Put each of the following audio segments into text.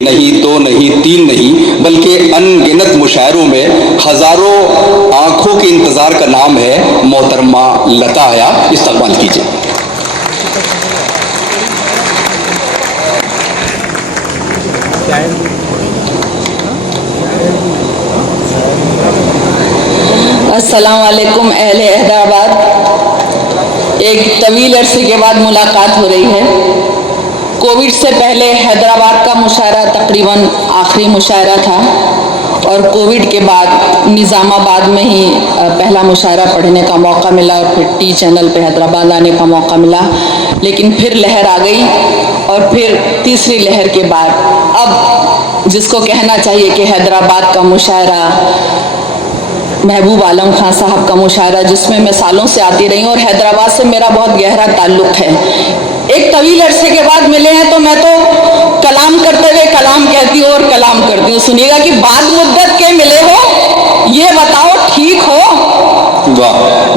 नहीं, दो नहीं, तीन नहीं, बल्कि अनगिनत मुशायरों में हजारों आंखों के इंतजार का नाम है मोहतरमा लता हया। इस्तकबाल कीजिए। अस्सलाम वालेकुम अहले हैदराबाद। एक तवील अरसे के बाद मुलाकात हो रही है। कोविड से पहले हैदराबाद का मुशायरा तकरीबन आखिरी मुशायरा था और कोविड के बाद निज़ामाबाद में ही पहला मुशायरा पढ़ने का मौका मिला और फिर टी चैनल पे हैदराबाद आने का मौका मिला। लेकिन फिर लहर आ गई और फिर तीसरी लहर के बाद अब जिसको कहना चाहिए कि हैदराबाद का मुशायरा, महबूब आलम खान साहब का मुशायरा, जिसमें मैं सालों से आती रही हूँ और हैदराबाद से मेरा बहुत गहरा ताल्लुक़ है। एक तवील अरसे के बाद मिले हैं तो मैं तो कलाम करते हुए कलाम कहती हूँ और कलाम करती हूँ। सुनिएगा कि बाद मुद्दत के मिले हो ये बताओ ठीक हो,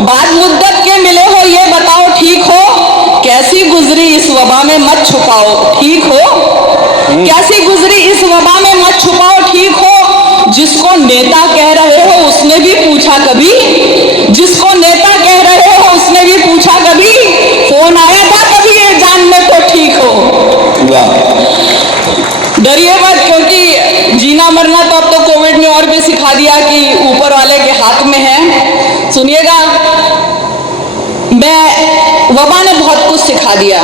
बाद मुद्दत के मिले हो ये बताओ ठीक हो, कैसी गुजरी इस वबा में मत छुपाओ ठीक हो, कैसी गुजरी इस वबा में मत छुपाओ ठीक हो। जिसको नेता कह रहे हो उसने भी पूछा कभी, जिसको नेता कह रहे हो उसने भी पूछा कभी, फोन आया था कभी ये जानने तो ठीक हो। डरिए मत, क्योंकि जीना मरना तो अब तो कोविड ने और भी सिखा दिया कि ऊपर वाले के हाथ में है। सुनिएगा, वबा ने बहुत कुछ सिखा दिया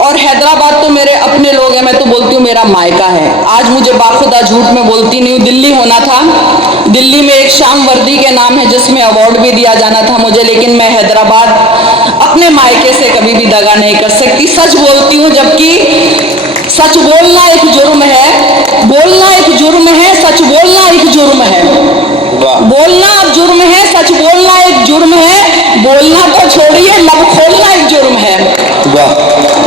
और हैदराबाद तो मेरे अपने लोग हैं। मैं तो बोलती हूँ मेरा मायका है। आज मुझे बाखुदा झूठ में बोलती नहीं हूँ। दिल्ली होना था, दिल्ली में एक शाम वर्दी के नाम है जिसमें अवार्ड भी दिया जाना था मुझे, लेकिन मैं हैदराबाद अपने मायके से कभी भी दगा नहीं कर सकती। सच बोलती हूँ, जबकि सच बोलना एक जुर्म है, बोलना एक जुर्म है, सच बोलना एक जुर्म है। बोलना अब जुर्म है, सच बोलना एक जुर्म है। बोलना तो छोड़िए, लब खोलना एक जुर्म है।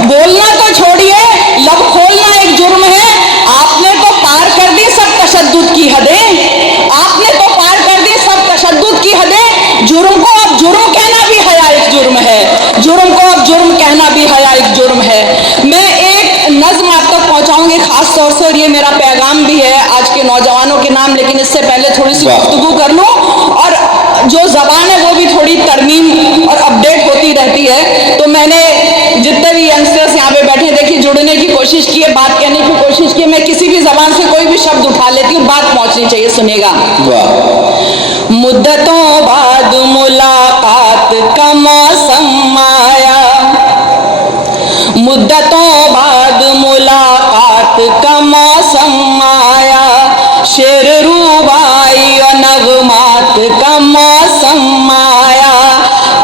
बोलना तो छोड़िए, लब खोलना एक जुर्म है। आपने तो पार कर दी सब तशद्दुद की हदें, आपने तो पार कर दी सब तशद्दुद की हदें। जुर्म को अब जुर्म कहना भी हया एक जुर्म है, जुर्म को अब जुर्म कहना भी हया एक जुर्म है। मैं एक नज्म आप तक पहुंचाऊंगी खास तौर से, और ये मेरा पैगाम भी है आज के नौजवानों के नाम, लेकिन इससे पहले थोड़ी सी गुफ्तगू कर लूं। और जो जबान है वो भी थोड़ी तरमीम और अपडेट होती रहती है। तो मैंने जितने भी यंगस्टर्स यहाँ पे बैठे देखिए, जुड़ने की कोशिश की है, बात कहने की कोशिश की। मैं किसी भी जबान से कोई भी शब्द उठा लेती हूँ, बात पहुंचनी चाहिए। सुनिएगा। मुद्दतों बाद मुलाकात का मौसम आया, मुद्दतों बाद मुलाकात का मौसम आया, शेर रूबाई और नगमात का मौसम आया।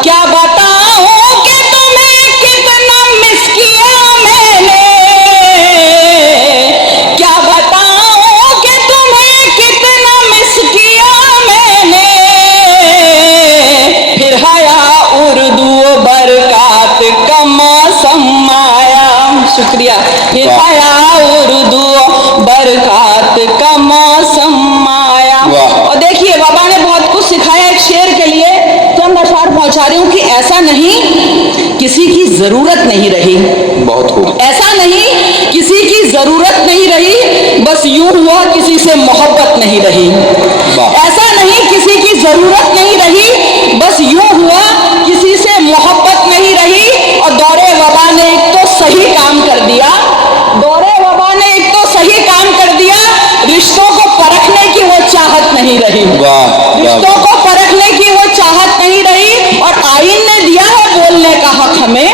क्या बताऊं कि तुम्हें कितना मिस किया मैंने, क्या बताऊं कि तुम्हें कितना मिस किया मैंने। फिर हया उर्दू बरकात का मौसम आया, शुक्रिया। फिर हया उर्दू बरकात का मौसम आया। और देखिए वबा ने बहुत कुछ सिखाया। एक शेर के लिए चंद अशार पहुंचा रही हूँ कि ऐसा नहीं किसी की जरूरत नहीं रही, बहुत खूब, ऐसा नहीं किसी की जरूरत नहीं रही, बस यूं हुआ किसी से मोहब्बत नहीं रही। ऐसा नहीं किसी की जरूरत नहीं रही, बस यूं हुआ किसी से मोहब्बत नहीं रही। और दौरे वबा ने एक तो सही काम कर दिया, दौरे वबा ने एक तो सही काम कर दिया, रिश्तों को परखने की वो चाहत नहीं रही, रिश्तों को परखने की वो चाहत नहीं रही। और आइन ने दिया है बोलने का हक हमें,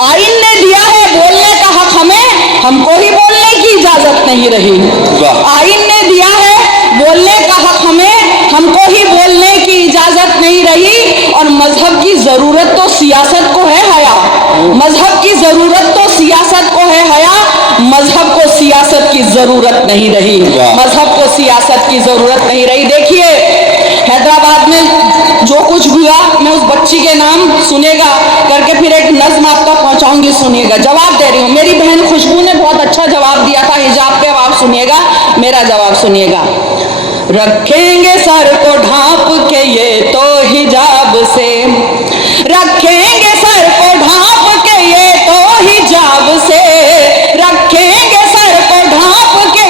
आइन ने दिया है बोलने का हक हमें, हमको ही बोलने की इजाजत नहीं रही। आइन ने दिया है बोलने का हक हमें, हमको ही बोलने की इजाजत नहीं रही। और मजहब की जरूरत तो सियासत को है हया, मजहब की जरूरत तो सियासत को है हया, मजहब को सियासत की जरूरत नहीं रही, मजहब को सियासत की जरूरत नहीं रही। देखिए हैदराबाद में जो कुछ हुआ, मैं उस बच्ची के नाम सुनेगा करके फिर एक नज्म आप तक पहुंचाऊंगी। सुनिएगा, जवाब दे रही हूँ। मेरी बहन खुशबू ने बहुत अच्छा जवाब दिया था हिजाब पे। अब आप सुनिएगा, मेरा जवाब सुनिएगा। रखेंगे सर को ढांप के ये तो हिजाब से, रखेंगे सर को ढांप के ये तो हिजाब से, रखेंगे सर को ढांप के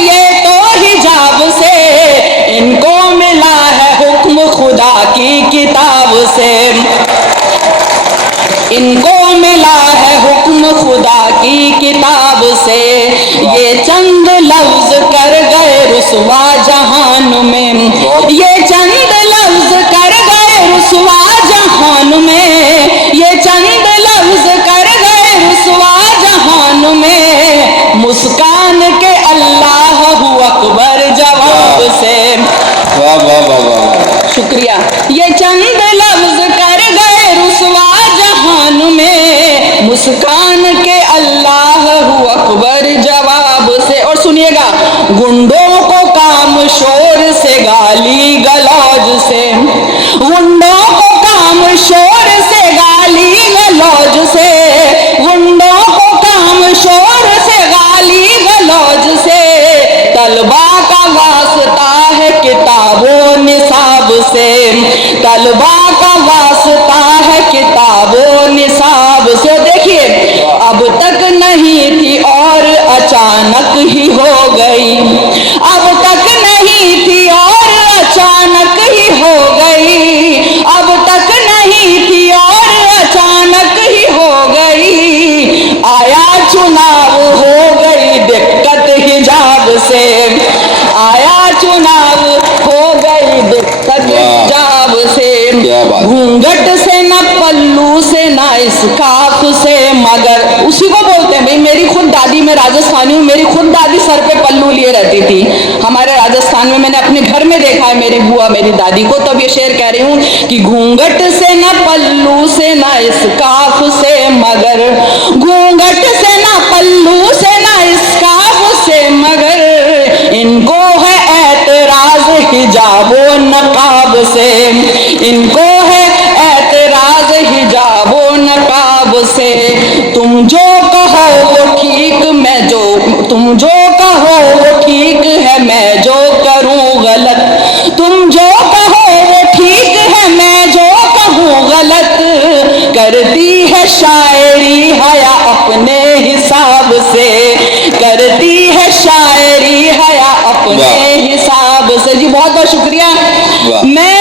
से। इनको मिला है हुक्म खुदा की किताब से, ये चंद लफ्ज कर गए रुसवा जहान में, ये चंद लफ्ज कर गए रुसवा जहान में, ये चंद लफ्ज कर गए रुसवा जहान में, मुस्कान के अल्लाह हू अकबर जवाब से। वाह वाह वाह वाह, शुक्रिया। ये चंद लफ्ज कर गए रुसवा जहान में, मुस्कान के अल्लाह हू अकबर जवाब से। और सुनिएगा, गुंडों को काम शोर से गाली गलौज से, गुंडों को काम शोर से गाली गलौज से, गुंडों को काम शोर से गाली गलौज से, तलबा का वास्ता है किताबों निसाब से, तलबा का वास्ता है किताबों निसाब से। देखिए, अब तक नहीं थी और अचानक ही हो गई, अब तक नहीं थी और अचानक ही हो गई, अब तक नहीं थी और अचानक ही हो गई, आया चुनाव हो गई दिक्कत हिजाब से, आया चुनाव हो गई दिक्कत हिजाब से। घूंघट से न पल्लू से न स्काफ से, मगर उसी को बोलते हैं भाई। मेरी खुद दादी, मैं राजस्थानी हूँ, मेरी खुद दादी सर पे पल्लू लिए रहती थी। हमारे राजस्थान में मैंने अपने घर में देखा है मेरी बुआ मेरी दादी को। तो अब ये शेर कह रही हूँ कि घूंघट से न पल्लू से न स्काफ से, मगर घूंघट से न पल्लू से न स्काफ से, मगर इनको है एतराज हिजाबो नकाब से, इनको है एतराज हिजाबो नकाब से। तुम जो कहो वो ठीक, मैं जो, तुम जो कहो वो ठीक है, मैं जो करूं गलत, तुम जो कहो वो ठीक है, मैं जो कहूं गलत, करती है शायरी हया अपने हिसाब से, करती है शायरी हया अपने हिसाब से। जी बहुत बहुत शुक्रिया। मैं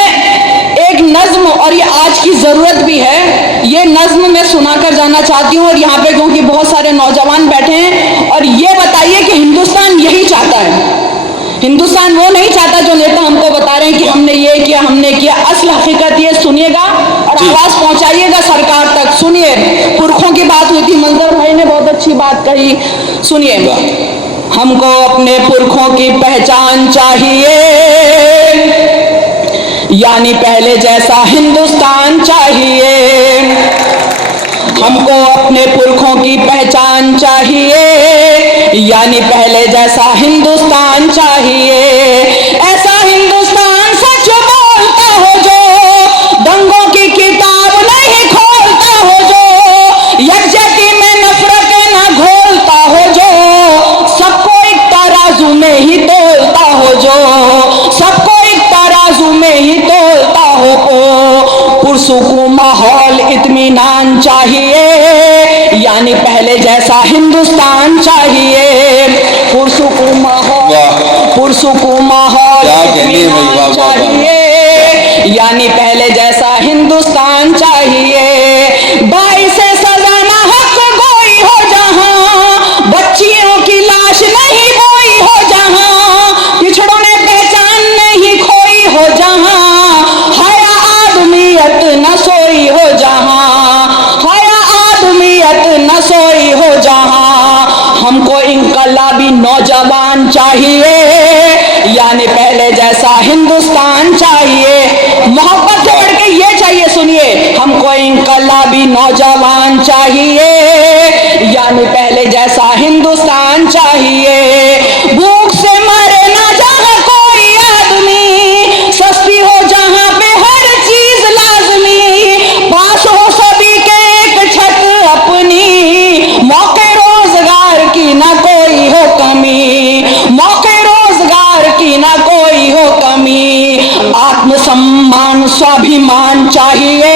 एक नज्म, और ये आज की जरूरत भी है, ये नज्म मैं सुनाकर जाना चाहती हूँ। और यहाँ पे क्योंकि बहुत सारे नौजवान बैठे हैं, और ये बताइए कि हिंदुस्तान यही चाहता है, हिंदुस्तान वो नहीं चाहता जो नेता हमको बता रहे हैं कि हमने ये किया हमने किया। असल हकीकत ये सुनिएगा और आवाज पहुंचाइएगा सरकार तक। सुनिए, पुरखों की बात हुई थी, मंजर भाई ने बहुत अच्छी बात कही, सुनिए। हमको अपने पुरखों की पहचान चाहिए, यानी पहले जैसा हिंदुस्तान चाहिए, हमको अपने पुरखों की पहचान चाहिए, यानी पहले जैसा हिंदुस्तान चाहिए, ऐसा हिंदुस्तान सच बोलता हो जो दंगों की किताब नहीं खोलता हो, जो यकजहती में नफरत न घोलता हो, जो सबको एक तराजू में ही तोलता हो, जो सबको एक तराजू में ही तोलता हो। पुरसुकून माहौल इत्मीनान चाहिए, यानी पहले जैसा हिंदुस्तान चाहिए, पुरसुकून माहौल, पुरसुकून माहौल इत्मीनान चाहिए, यानी पहले जैसा हिंदुस्तान चाहिए। 22 सजा ना हक गोई हो जहां, बच्चियों की लाश नहीं बोई हो जहां, पिछड़ों ने पहचान नहीं खोई हो जहां, हया आदमियत न सोई हो जहां, हया आदमियत न सोई हो जहां। हमको इनकलाबी नौजवान चाहिए, यानी पहले जैसा हिंदुस्तान चाहिए। मोहब्बत से बढ़ के ये चाहिए, सुनिए, हमको इनकलाबी नौजवान चाहिए, यानी पहले जैसा हिंदुस्तान चाहिए। भूख से मरे ना जहां कोई आदमी, सस्ती हो जहां पे हर चीज लाजमी, पास हो सभी के एक छत अपनी, मौके रोजगार की ना कोई हो कमी, मौके रोजगार की ना कोई हो कमी। आत्मसम्मान स्वाभिमान चाहिए,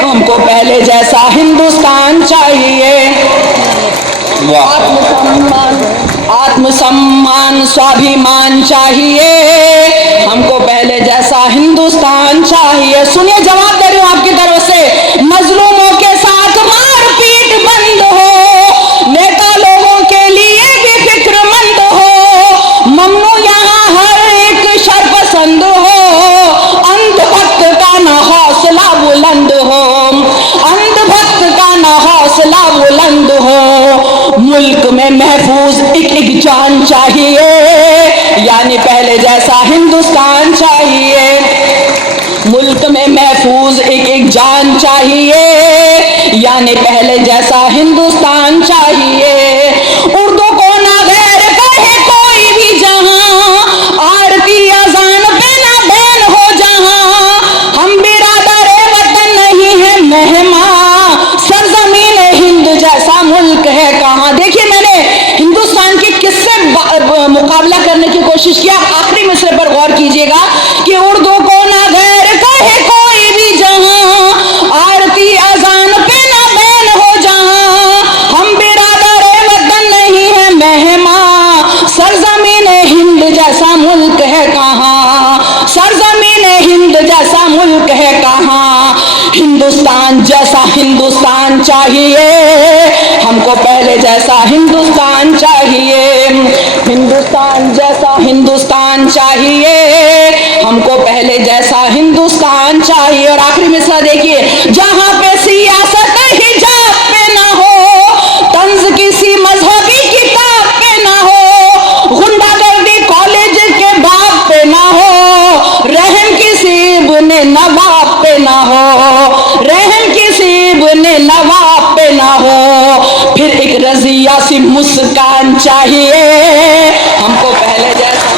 हमको पहले जैसा हिंदुस्तान चाहिए। आत्मसम्मान, आत्मसम्मान स्वाभिमान चाहिए, हमको पहले जैसा हिंदुस्तान चाहिए। सुनिए, जवाब दे रही हूं महफूज एक एक जान चाहिए, यानी पहले जैसा हिंदुस्तान चाहिए। मुल्क में महफूज एक एक जान चाहिए, यानी पहले जैसा हिंदुस्तान चाहिए। उर्दू को ना गैर कहे कोई भी जहां, आरती अजान पे ना बैन हो जहां। हम बिरादर वतन नहीं है मेहमान, सरजमीन हिंद जैसा मुल्क है कहां। देखिए, मैंने हिंदुस्तान के किससे मुकाबला करने की कोशिश किया। आखिरी मिसरे पर गौर कीजिएगा कि उर्दू को ना गैर कहे कोई भी जहां, आरती अजान पे ना बैन हो जहां। हम बिरादर वतन नहीं है मेहमान, सरजमीन हिंद जैसा मुल्क है कहां। सरजमीन हिंद जैसा मुल्क है कहां। हिंदुस्तान जैसा हिंदुस्तान चाहिए, हमको पहले जैसा हिंदुस्तान चाहिए। हिंदुस्तान जैसा हिंदुस्तान चाहिए, हमको पहले जैसा हिंदुस्तान चाहिए। और आखिरी मिसरा देखिए, जहां पे सियासत हिजाब पे ना हो, तंज किसी मजहबी किताब पे ना हो, गुंडागर्दी कॉलेज के बाप पे ना हो, रहम किसी इब्ने नवाब पे ना हो, रहम किसी इब्ने नवाब पे ना हो। फिर एक रजिया सी मुस्कान चाहिए, हमको पहले जैसा।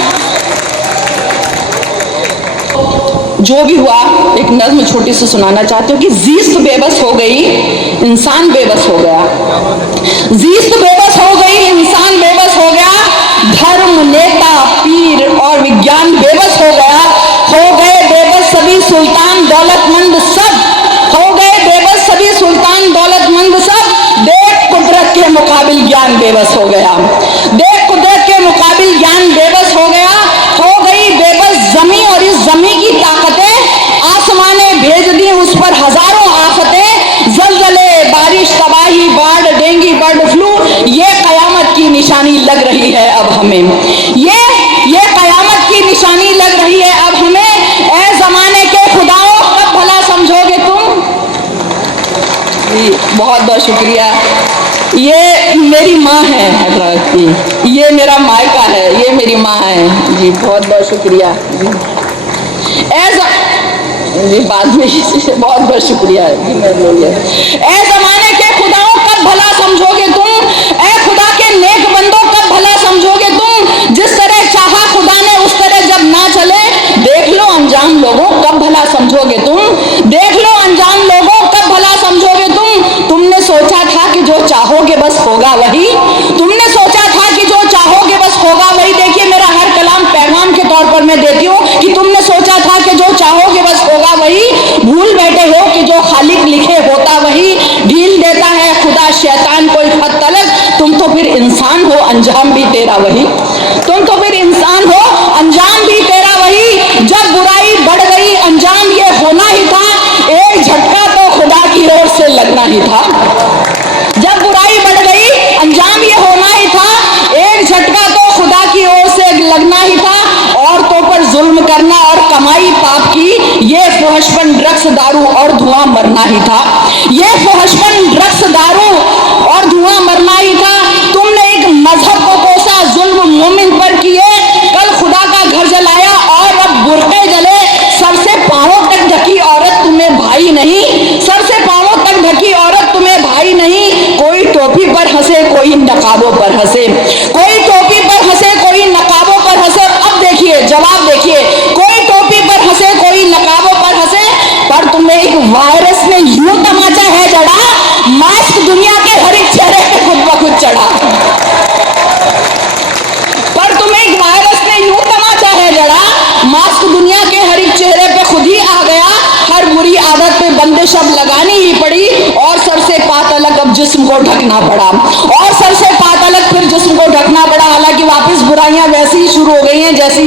जो भी हुआ, एक नज्म छोटी सी सुनाना चाहती हूँ कि जीस्त बेबस हो गई, इंसान बेबस हो गया। जीस्त बेबस हो गई, इंसान बेबस हो गया। धर्म, नेता, पीर और विज्ञान बेबस हो गया। हो गए बेबस सभी सुल्तान दौलतमंद सब, हो गए बेबस सभी सुल्तान दौलतमंद सब। देख कुदरत के मुकाबिल ज्ञान बेबस हो गया, देख कुदरत के मुकाबिल ज्ञान बेबस हो गया। हो गई बेबस जमी और इस जमी की ताकतें, आसमाने भेज दी उस पर हजारों आफतें। जलजले, बारिश, तबाही, बाढ़, डेंगू, बर्ड फ्लू, ये कयामत की निशानी लग रही है अब हमें। ये कयामत की निशानी लग रही है अब हमें। ऐ जमाने के खुदाओं, कब भला समझोगे तुम। बहुत बहुत शुक्रिया। ये मेरी माँ है हजरत की, ये मेरा मायका है, ये मेरी माँ है जी। बहुत बहुत शुक्रिया जी। बाद में बहुत बहुत शुक्रिया जी। ऐ जमाने के खुदाओं, कब भला समझोगे तुम। ऐ खुदा के नेक बंदों, कब भला समझोगे तुम। जिस तरह चाहा खुदा ने उस तरह जब ना चले, देख लो अनजान लोगों, कब भला समझोगे तुम। देख लो अनजान लोगों, कब भला समझोगे तुम। तुमने सोचा था कि जो चाहोगे बस होगा वही, तुमने सोचा था कि जो चाहोगे बस होगा वही। देखिए, मेरा हर कलाम पैगाम के तौर पर मैं देती हूँ कि तुमने सोचा था कि जो चाहोगे बस होगा वही। भूल बैठे हो कि जो खालिक लिखे होता वही। ढील देता है खुदा शैतान को खत तलक, तुम तो फिर इंसान हो, अंजाम भी तेरा वही। तुम तो फिर इंसान हो, अंजाम भी तेरा वही। जब बुराई बढ़ गई, अंजाम ये होना ही था, एक झटका तो खुदा की ओर से लगना ही था। जब बुराई बढ़ गई, अंजाम ये होना ही था, एक झटका तो खुदा की ओर से लगना ही था। औरतों पर जुल्म करना और कमाई पाप की, ये फहशपन, ड्रग्स, दारू और धुआं मरना ही था। ये फहशपन, ड्रग्स, दारू और धुआं मरना ही था। तुमने एक मजहब को कोसा, जुल्म मोमिन पर किए, कल खुदा का घर जलाया और अब बुरके जले। सर से पांवों तक ढकी औरत तुम्हें भाई नहीं, सर से पांवों तक ढकी औरत तुम्हें भाई नहीं। कोई टोपी पर हंसे, कोई नकाबों पर हंसे, कोई टोपी पर हंसे, कोई नकाबों पर हंसे। अब देखिए, जवाब देखिए, कोई टोपी पर हंसे, कोई नकाबों पर हंसे। पर तुम्हें एक वायरस ने यूं तमाचा है जड़ा, मास्क दुनिया के हर एक चेहरे पे खुद ब खुद चढ़ा। पर तुम्हें एक वायरस ने यूं तमाचा है जड़ा, मास्क दुनिया के हर एक चेहरे पे खुद ही आ गया। हर बुरी आदत पे बंदिश अब लगानी ही पड़ी और सर से पात तलक अब जिस्म को ढकना पड़ा, और सर से पात तलक फिर जिस्म को ढकना पड़ा। हालांकि वापस बुराइयां वैसी ही शुरू हो गई हैं जैसी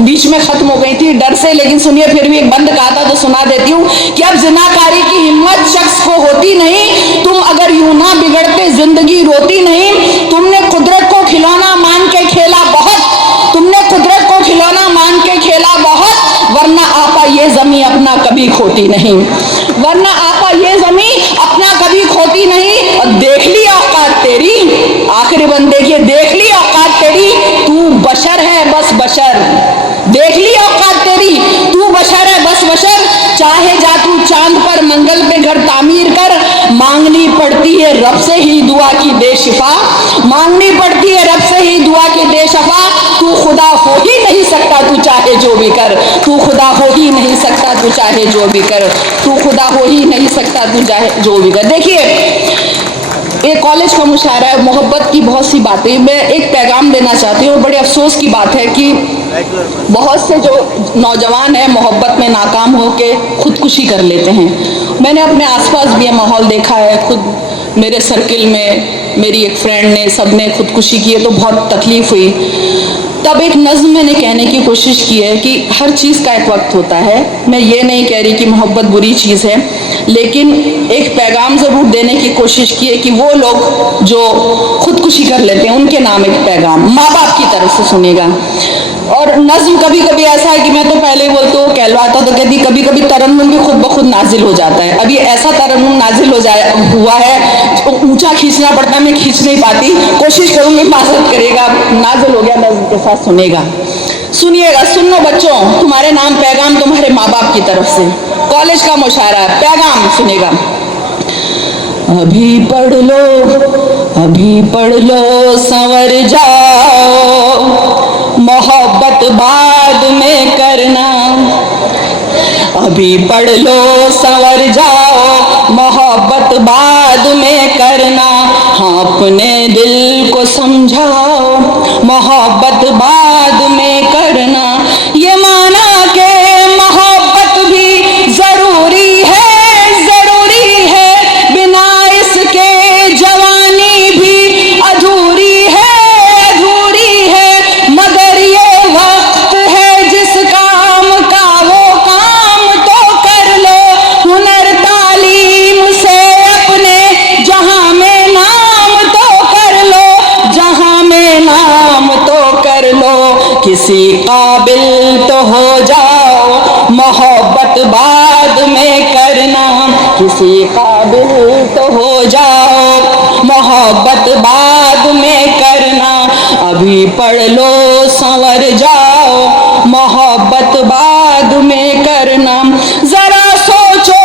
बीच में खत्म हो गई थी डर से। लेकिन सुनिए, फिर भी एक बंद कहा था तो सुना देती हूँ कि अब जिनाकारी की हिम्मत शख्स को होती नहीं। तुम अगर यूं ना बिगड़ते जिंदगी रोती नहीं। तुमने कुदरत को खिलौना मान के खेला बहुत, तुमने कुदरत को खिलौना मान के खेला बहुत। वरना आपा ये जमी अपना कभी खोती नहीं, वरना आपा ये जमी अपना कभी खोती नहीं। और देख ली औकात तेरी, आखिरी बंद देखिए, देख ली औकात तेरी, तू बशर है बस बशर। देख ली औकात तेरी, तू बशर है बस बशर। चाहे जा तू चांद पर मंगल पे घर तामीर कर, मांगनी पड़ती है रब से ही दुआ की दे शिफा। मांगनी पड़ती है रब से ही दुआ की दे शिफा। तू खुदा हो ही नहीं सकता तू चाहे जो भी कर, तू खुदा हो ही नहीं सकता तू चाहे जो भी कर, तू खुदा हो ही नहीं सकता तू चाहे जो भी कर। देखिए, एक कॉलेज का मुशायरा है, मोहब्बत की बहुत सी बातें। मैं एक पैगाम देना चाहती हूँ। बड़े अफसोस की बात है कि बहुत से जो नौजवान हैं मोहब्बत में नाकाम होके खुदकुशी कर लेते हैं। मैंने अपने आसपास भी ये माहौल देखा है, खुद मेरे सर्किल में मेरी एक फ्रेंड ने, सब ने खुदकुशी की है, तो बहुत तकलीफ हुई। तब एक नज़्म मैंने कहने की कोशिश की है कि हर चीज़ का एक वक्त होता है। मैं ये नहीं कह रही कि मोहब्बत बुरी चीज़ है, लेकिन एक पैगाम ज़रूर देने की कोशिश की है कि वो लोग जो खुदकुशी कर लेते हैं उनके नाम एक पैगाम माँ बाप की तरफ से सुनेगा। और नज़्म कभी कभी ऐसा है कि मैं तो पहले ही बोलती हूँ, कहलवाता तो कहती, कभी कभी तरन्नुम भी खुद ब खुद नाजिल हो जाता है। अभी ऐसा तरन्नुम नाजिल हुआ है तो ऊंचा खींचना पड़ता है, मैं खींच नहीं पाती, कोशिश करूंगी, माजरत करिएगा। नाजिल हो गया, नज़्म के साथ सुनेगा, सुनिएगा। सुन लो बच्चों, तुम्हारे नाम पैगाम तुम्हारे माँ बाप की तरफ से। कॉलेज का मुशायरा है, पैगाम सुनेगा। अभी पढ़ लो संवर जाओ, मोहब्बत बाद में करना। अभी पढ़ लो संवर जाओ, मोहब्बत बाद में करना। हाँ, अपने दिल को समझाओ, मोहब्बत बाद में करना। ये माना के मोहब्बत भी ज़रूरी है, बिना इसके जवानी भी अधूरी है। मगर ये वक्त है जिस काम का वो काम तो कर लो। हुनर तालीम से अपने जहां में नाम तो कर लो, जहां में नाम तो कर लो। किसी काबिल तो हो जाओ, मोहब्बत बाद में करना। किसी काबिल तो हो जाओ, मोहब्बत बाद में करना। अभी पढ़ लो संवर जाओ, मोहब्बत बाद में करना। जरा सोचो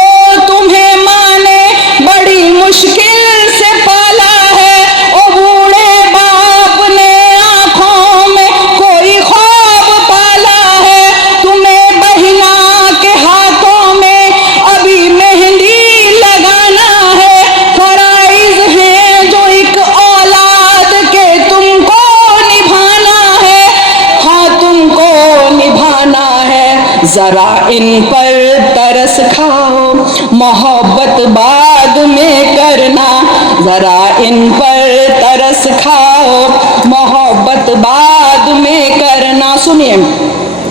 तुम्हें माने बड़ी मुश्किल से पाला है, ओ बूढ़े बाप ने आंखों में कोई ख्वाब पाला है। तुम्हें बहिना के हाथों में अभी मेहंदी लगाना है। फराइज हैं जो एक औलाद के तुमको निभाना है, हाँ तुमको निभाना है। जरा इन पर तरस खाओ, मोहब्बत बाद में करना। जरा इन पर तरस खाओ, मोहब्बत बाद में करना। सुनिए,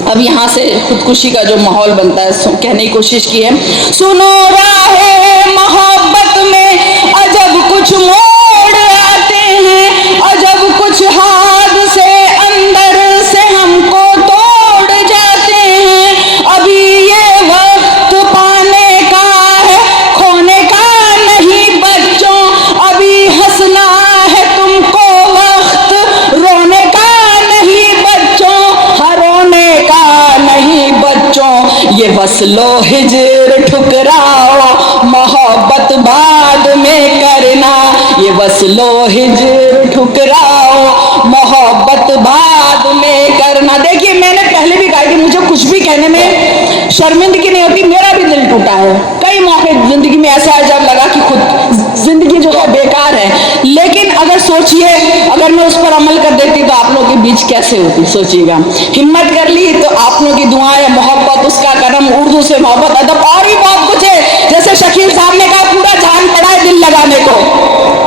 अब यहाँ से खुदकुशी का जो माहौल बनता है, कहने की कोशिश की है। सुनो राहे मोहब्बत में अजब कुछ मोड़ आते हैं, अजब कुछ हादसे अंदर से हमको तोड़ जाते हैं। अभी ये वक्त पाने का है, खोने का नहीं बच्चों। अभी हंसना है तुमको, वक्त रोने का नहीं बच्चों, रोने का नहीं बच्चों। ये वस्लो हिजर ठुकराओ, मोहब्बत बाद में करना। ये वस्लो हिजर ठुकराओ, मोहब्बत बाद में करना। देखिए, मैंने पहले भी कहा कि मुझे कुछ भी कहने में शर्मिंदगी नहीं होती। मेरा भी दिल टूटा है, कई मौके जिंदगी में ऐसा है जब लगा कि खुद जिंदगी जो है बेकार है। लेकिन अगर सोचिए, अगर मैं उस पर अमल कर देती तो आप लोगों के बीच कैसे होती, सोचिएगा। हिम्मत कर ली तो आप लोगों की दुआएं, मोहब्बत, उसका करम, उर्दू से मोहब्बत, अदब और भी बहुत कुछ है। जैसे शकील साहब ने कहा, पूरा जहान पड़ा है दिल लगाने को,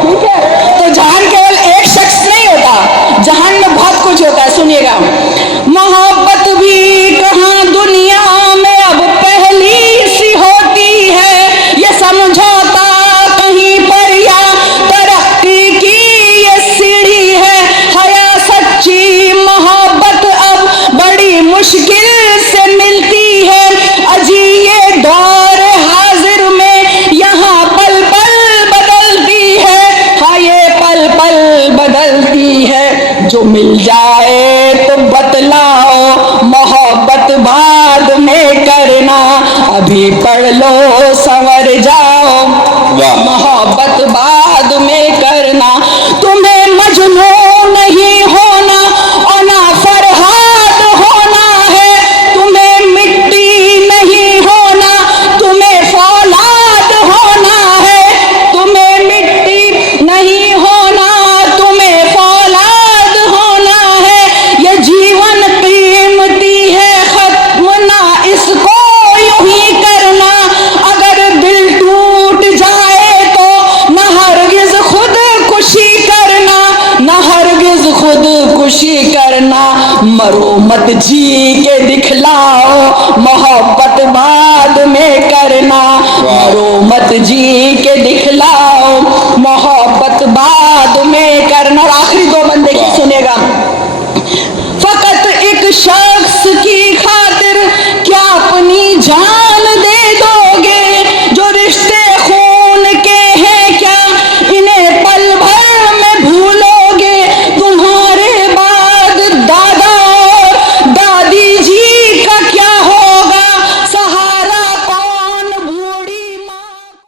ठीक है। तो जहान केवल एक शख्स नहीं होता, जहान में बहुत कुछ होता है। सुनिएगा, मोहब्बत भी कहाँ दुनिया में अब पहली सी होती है। ये समझौता कहीं पर या तरक्की की ये सीढ़ी है। हया सच्ची मोहब्बत अब बड़ी मुश्किल से मिलती है। अजी ये दौर हाजिर में यहाँ पल पल बदलती है, हाँ ये पल पल बदल मिल जाए तो बतलाओ, मोहब्बत बाद में करना, अभी पढ़ लो संवर जाओ। वाह। मोहब्बत बाद में करना, तुम्हें मजनू नहीं होना और ना फरहाद होना है, तुम्हें मिट्टी नहीं होना, तुम्हें फौलाद होना है, तुम्हें मिट्टी नहीं होना, तुम्हें फौलाद होना है। ये जीवन कीमती है, खत्म ना इसको यूं ही करना, अगर दिल टूट जाए तो न हरगिज खुदकुशी करना, न हरगिज खुदकुशी करना। मरो मत जी के दिखलाओ, मोहब्बत बाद में करना, मरो मत जी के दिखलाओ, मोहब्बत